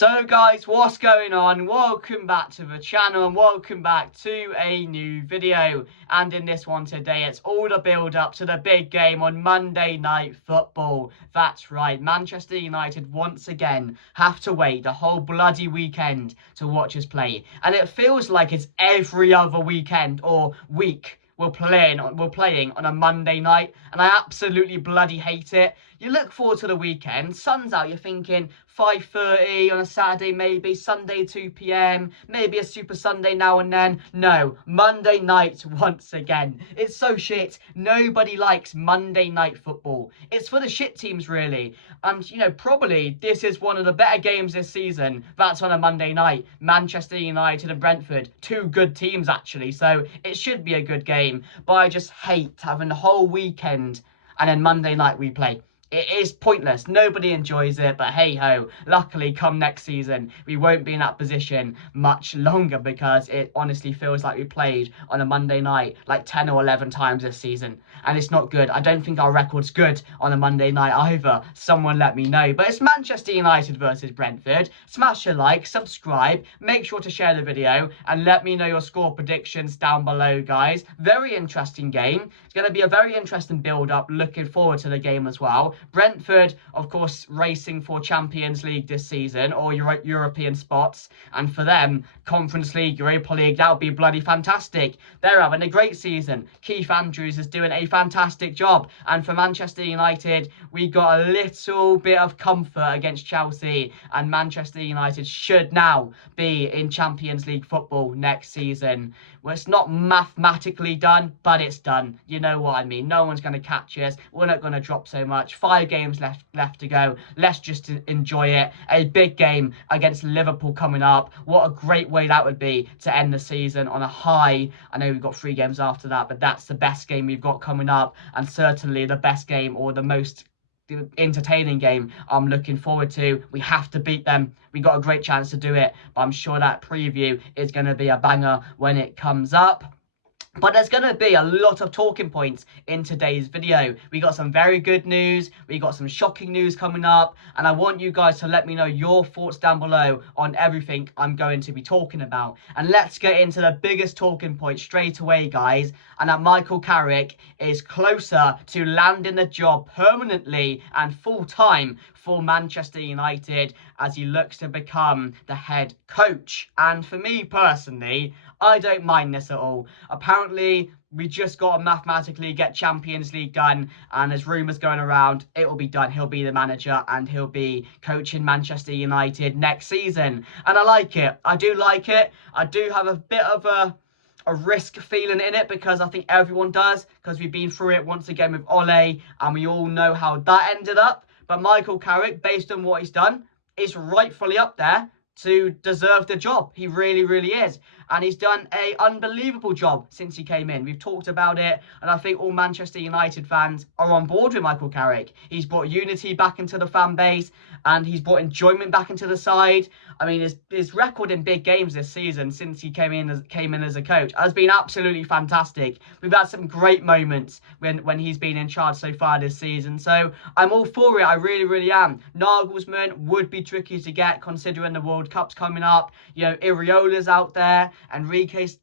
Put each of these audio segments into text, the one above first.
So guys, what's going on? Welcome back to the channel and welcome back to a new video. And in this one today, it's all the build up to the big game on Monday Night Football. That's right, Manchester United once again have to wait the whole bloody weekend to watch us play. And it feels like it's every other weekend or week we're playing on a Monday night, and I absolutely bloody hate it. You look forward to the weekend, sun's out, you're thinking 5:30 on a Saturday, maybe Sunday 2 p.m, maybe a Super Sunday now and then. No, Monday night once again. It's so shit. Nobody likes Monday night football. It's for the shit teams, really. And probably this is one of the better games this season. That's on a Monday night. Manchester United and Brentford, two good teams actually, so it should be a good game. But I just hate having the whole weekend and then Monday night we play. It is pointless. Nobody enjoys it, but hey ho. Luckily, come next season, we won't be in that position much longer because it honestly feels like we played on a Monday night like 10 or 11 times this season. And it's not good. I don't think our record's good on a Monday night either. Someone let me know. But it's Manchester United versus Brentford. Smash a like, subscribe, make sure to share the video, and let me know your score predictions down below, guys. Very interesting game. It's going to be a very interesting build-up. Looking forward to the game as well. Brentford, of course, racing for Champions League this season, or European spots. And for them, Conference League, Europa League, that would be bloody fantastic. They're having a great season. Keith Andrews is doing a fantastic job. And for Manchester United, we got a little bit of comfort against Chelsea. And Manchester United should now be in Champions League football next season. Well, it's not mathematically done, but it's done. You know what I mean. No one's going to catch us. We're not going to drop so much. 5 games left to go. Let's just enjoy it. A big game against Liverpool coming up. What a great way that would be to end the season on a high. I know we've got 3 games after that, but that's the best game we've got coming up, and certainly the best game or the most entertaining game I'm looking forward to. We have to beat them. We got a great chance to do it, but I'm sure that preview is going to be a banger when it comes up. But there's going to be a lot of talking points in today's video. We got some very good news, we got some shocking news coming up, and I want you guys to let me know your thoughts down below on everything I'm going to be talking about. And let's get into the biggest talking point straight away, guys, and that Michael Carrick is closer to landing the job permanently and full-time for Manchester United as he looks to become the head coach. And for me personally, I don't mind this at all. Apparently, we just got to mathematically get Champions League done, and there's rumours going around it will be done. He'll be the manager and he'll be coaching Manchester United next season. And I like it. I do like it. I do have a bit of a risk feeling in it because I think everyone does, because we've been through it once again with Ole and we all know how that ended up. But Michael Carrick, based on what he's done, is rightfully up there to deserve the job. He really, really is. And he's done an unbelievable job since he came in. We've talked about it, and I think all Manchester United fans are on board with Michael Carrick. He's brought unity back into the fan base, and he's brought enjoyment back into the side. I mean, his record in big games this season since he came in as a coach has been absolutely fantastic. We've had some great moments when he's been in charge so far this season. So I'm all for it. I really, really am. Nagelsmann would be tricky to get considering the World Cup's coming up. Iriola's out there. Enrique's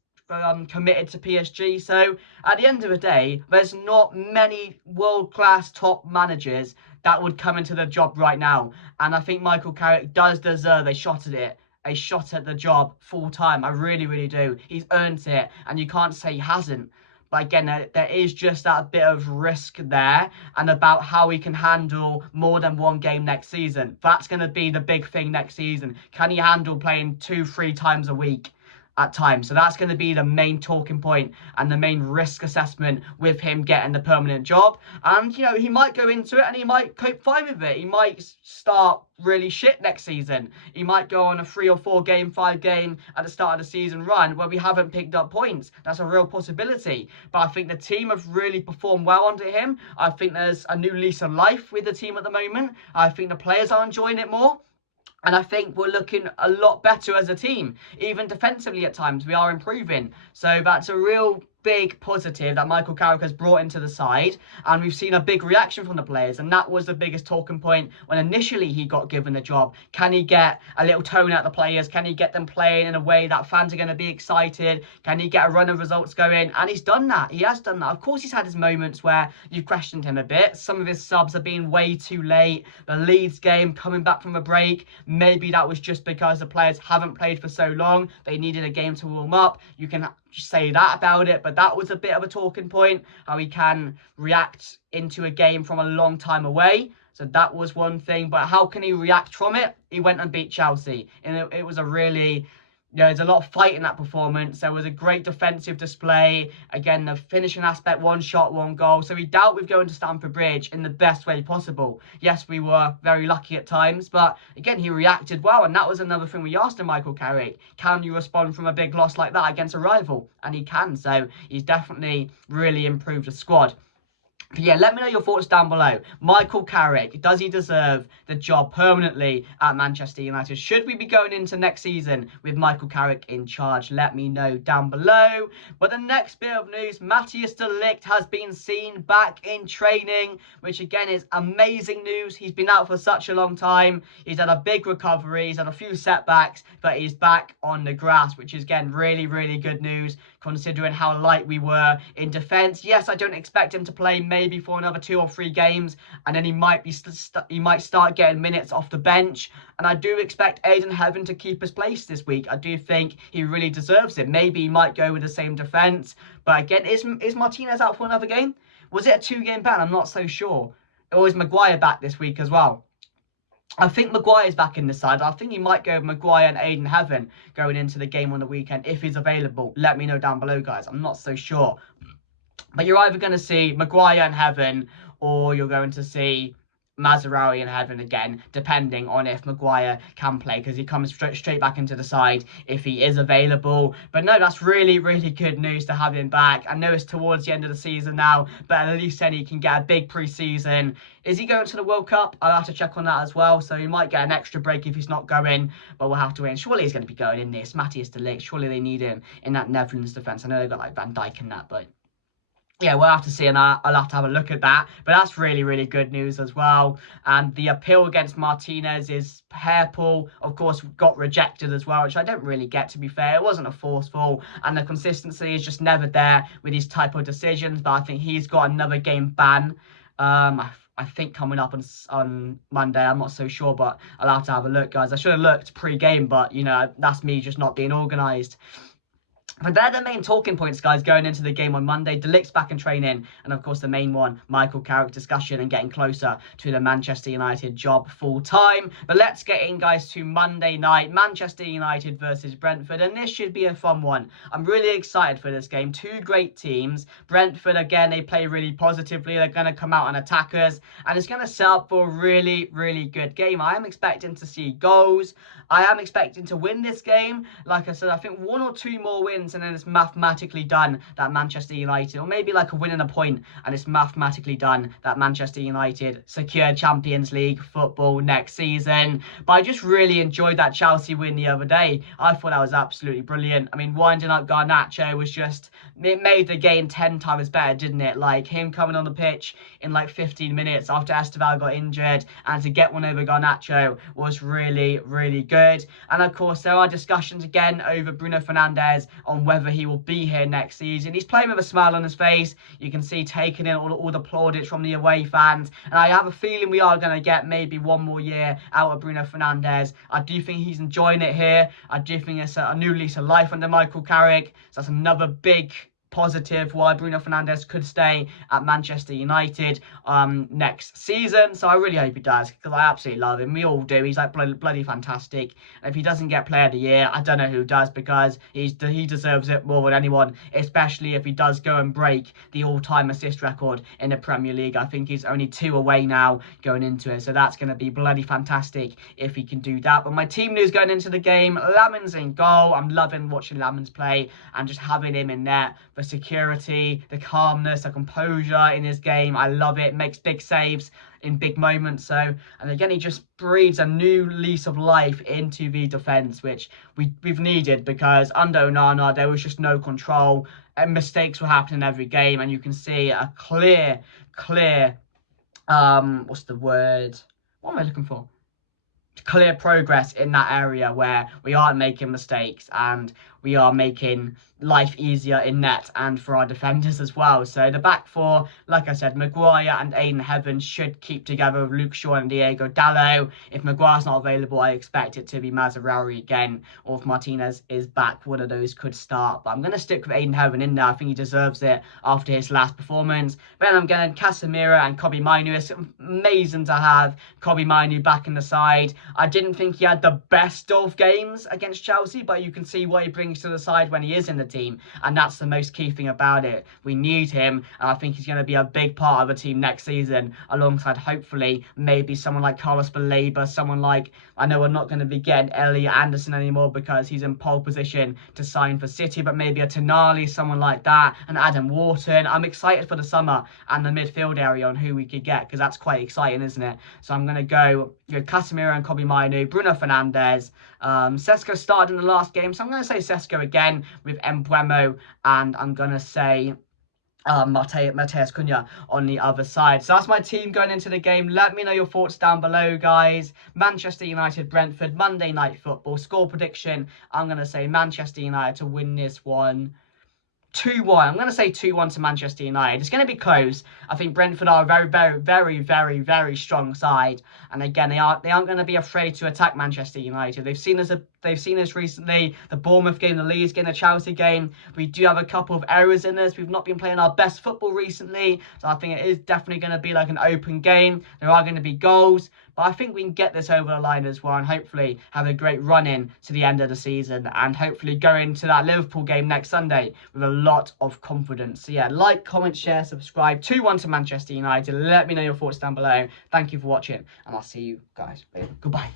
committed to PSG. So at the end of the day, there's not many world-class top managers that would come into the job right now. And I think Michael Carrick does deserve a shot at it. A shot at the job full time. I really, really do. He's earned it, and you can't say he hasn't. But again, there is just that bit of risk there, and about how he can handle more than 1 game next season. That's going to be the big thing next season. Can he handle playing 2-3 times a week at times? So that's going to be the main talking point and the main risk assessment with him getting the permanent job. And he might go into it and he might cope fine with it. He might start really shit next season. He might go on a 3 or 4 game, 5 game at the start of the season run where we haven't picked up points. That's a real possibility. But I think the team have really performed well under him. I think there's a new lease of life with the team at the moment. I think the players are enjoying it more. And I think we're looking a lot better as a team. Even defensively at times, we are improving. So that's a real big positive that Michael Carrick has brought into the side, and we've seen a big reaction from the players, and that was the biggest talking point when initially he got given the job. Can he get a little tone out of the players? Can he get them playing in a way that fans are going to be excited? Can he get a run of results going? And he's done that. He has done that. Of course, he's had his moments where you've questioned him a bit. Some of his subs have been way too late. The Leeds game, coming back from a break, maybe that was just because the players haven't played for so long. They needed a game to warm up. You can say that about it, but that was a bit of a talking point, how he can react into a game from a long time away. So that was one thing, but how can he react from it? He went and beat Chelsea, and it was a really, there's a lot of fight in that performance. There was a great defensive display. Again, the finishing aspect, 1 shot, 1 goal. So he dealt with going to Stamford Bridge in the best way possible. Yes, we were very lucky at times, but again, he reacted well. And that was another thing we asked him, Michael Carrick. Can you respond from a big loss like that against a rival? And he can. So he's definitely really improved the squad. But yeah, let me know your thoughts down below. Michael Carrick, does he deserve the job permanently at Manchester United? Should we be going into next season with Michael Carrick in charge? Let me know down below. But the next bit of news, Matthias de Ligt has been seen back in training, which again is amazing news. He's been out for such a long time. He's had a big recovery. He's had a few setbacks, but he's back on the grass, which is again really, really good news considering how light we were in defence. Yes, I don't expect him to play maybe for another 2 or 3 games, and then he might start getting minutes off the bench. And I do expect Aiden Heaven to keep his place this week. I do think he really deserves it. Maybe he might go with the same defence, but again, is Martinez out for another game? Was it a 2-game ban? I'm not so sure. Or is Maguire back this week as well? I think Maguire's back in the side. I think he might go with Maguire and Aiden Heaven going into the game on the weekend if he's available. Let me know down below, guys. I'm not so sure. But you're either going to see Maguire and Heaven, or you're going to see Mazraoui in Heaven again, depending on if Maguire can play, because he comes straight back into the side if he is available. But no, that's really, really good news to have him back. I know it's towards the end of the season now, but at least then he can get a big pre-season. Is he going to the World Cup? I'll have to check on that as well, so he might get an extra break if he's not going, but we'll have to wait. Surely he's going to be going in this. Matthias de Ligt, surely they need him in that Netherlands defence. I know they've got like Van Dijk and that, but yeah, we'll have to see, and I'll have to have a look at that. But that's really, really good news as well. And the appeal against Martinez is hair-pull. Of course, got rejected as well, which I don't really get, to be fair. It wasn't a forceful, and the consistency is just never there with these type of decisions. But I think he's got another game ban. I think coming up on Monday. I'm not so sure, but I'll have to have a look, guys. I should have looked pre-game, but, you know, that's me just not being organised. But they're the main talking points, guys, going into the game on Monday. De Ligt's back in training, and of course the main one, Michael Carrick discussion and getting closer to the Manchester United job full time. But let's get in, guys, to Monday night, Manchester United versus Brentford, and this should be a fun one. I'm really excited for this game. 2 great teams. Brentford, again, they play really positively. They're going to come out and attack us, and it's going to set up for a really, really good game. I am expecting to see goals. I am expecting to win this game. Like I said, I think 1 or 2 more wins, and then it's mathematically done that Manchester United, or maybe like a win and a point, and it's mathematically done that Manchester United secure Champions League football next season. But I just really enjoyed that Chelsea win the other day. I thought that was absolutely brilliant. I mean, winding up Garnacho was just, it made the game 10 times better, didn't it? Like him coming on the pitch in like 15 minutes after Esteval got injured, and to get one over Garnacho was really, really good. And of course, there are discussions again over Bruno Fernandes on whether he will be here next season. He's playing with a smile on his face. You can see taking in all the plaudits from the away fans. And I have a feeling we are going to get maybe 1 more year out of Bruno Fernandes. I do think he's enjoying it here. I do think it's a new lease of life under Michael Carrick. So that's another big positive why Bruno Fernandes could stay at Manchester United next season. So I really hope he does, because I absolutely love him. We all do. He's like bloody fantastic. And if he doesn't get Player of the Year, I don't know who does, because he deserves it more than anyone, especially if he does go and break the all-time assist record in the Premier League. I think he's only 2 away now going into it, so that's going to be bloody fantastic if he can do that. But my team news going into the game, Lamin's in goal. I'm loving watching Lamin's play and just having him in there. The security, the calmness, the composure in his game, I love it. Makes big saves in big moments. So, and again, he just breathes a new lease of life into the defence, which we've needed, because under Onana there was just no control. mistakes will happen in every game, and you can see a clear, what's the word? What am I looking for? Clear progress in that area where we aren't making mistakes and we are making life easier in net and for our defenders as well. So the back four, like I said, Maguire and Aiden Heaven should keep together with Luke Shaw and Diego Dallo. If Maguire's not available, I expect it to be Mazraoui again, or if Martinez is back, one of those could start. But I'm going to stick with Aiden Heaven in there. I think he deserves it after his last performance. Then I'm going Casemiro and Kobbie Mainoo. It's amazing to have Kobbie Mainoo back in the side. I didn't think he had the best of games against Chelsea, but you can see what he brings to the side when he is in the team, and that's the most key thing about it. We need him, and I think he's going to be a big part of the team next season, alongside hopefully maybe someone like Carlos Baleba, someone like, I know we're not going to be getting Elliot Anderson anymore because he's in pole position to sign for City, but maybe a Tonali, someone like that, and Adam Wharton. I'm excited for the summer and the midfield area on who we could get, because that's quite exciting, isn't it? So I'm going to go Casemiro and Kobbie Mainoo, Bruno Fernandes. Sesko started in the last game, so I'm going to say Sesko again with Mbeumo, and I'm going to say Matheus Cunha on the other side. So that's my team going into the game. Let me know your thoughts down below, guys. Manchester United, Brentford, Monday Night Football. Score prediction, I'm going to say Manchester United to win this one 2-1. I'm going to say 2-1 to Manchester United. It's going to be close. I think Brentford are a very strong side, and again they aren't going to be afraid to attack Manchester United. They've seen us recently. The Bournemouth game, the Leeds game, the Chelsea game. We do have a couple of errors in this. We've not been playing our best football recently, so I think it is definitely going to be like an open game. There are going to be goals, but I think we can get this over the line as well, and hopefully have a great run in to the end of the season, and hopefully go into that Liverpool game next Sunday with a lot of confidence. So yeah, like, comment, share, subscribe. 2-1 to Manchester United. Let me know your thoughts down below. Thank you for watching, and I'll see you guys later. Goodbye.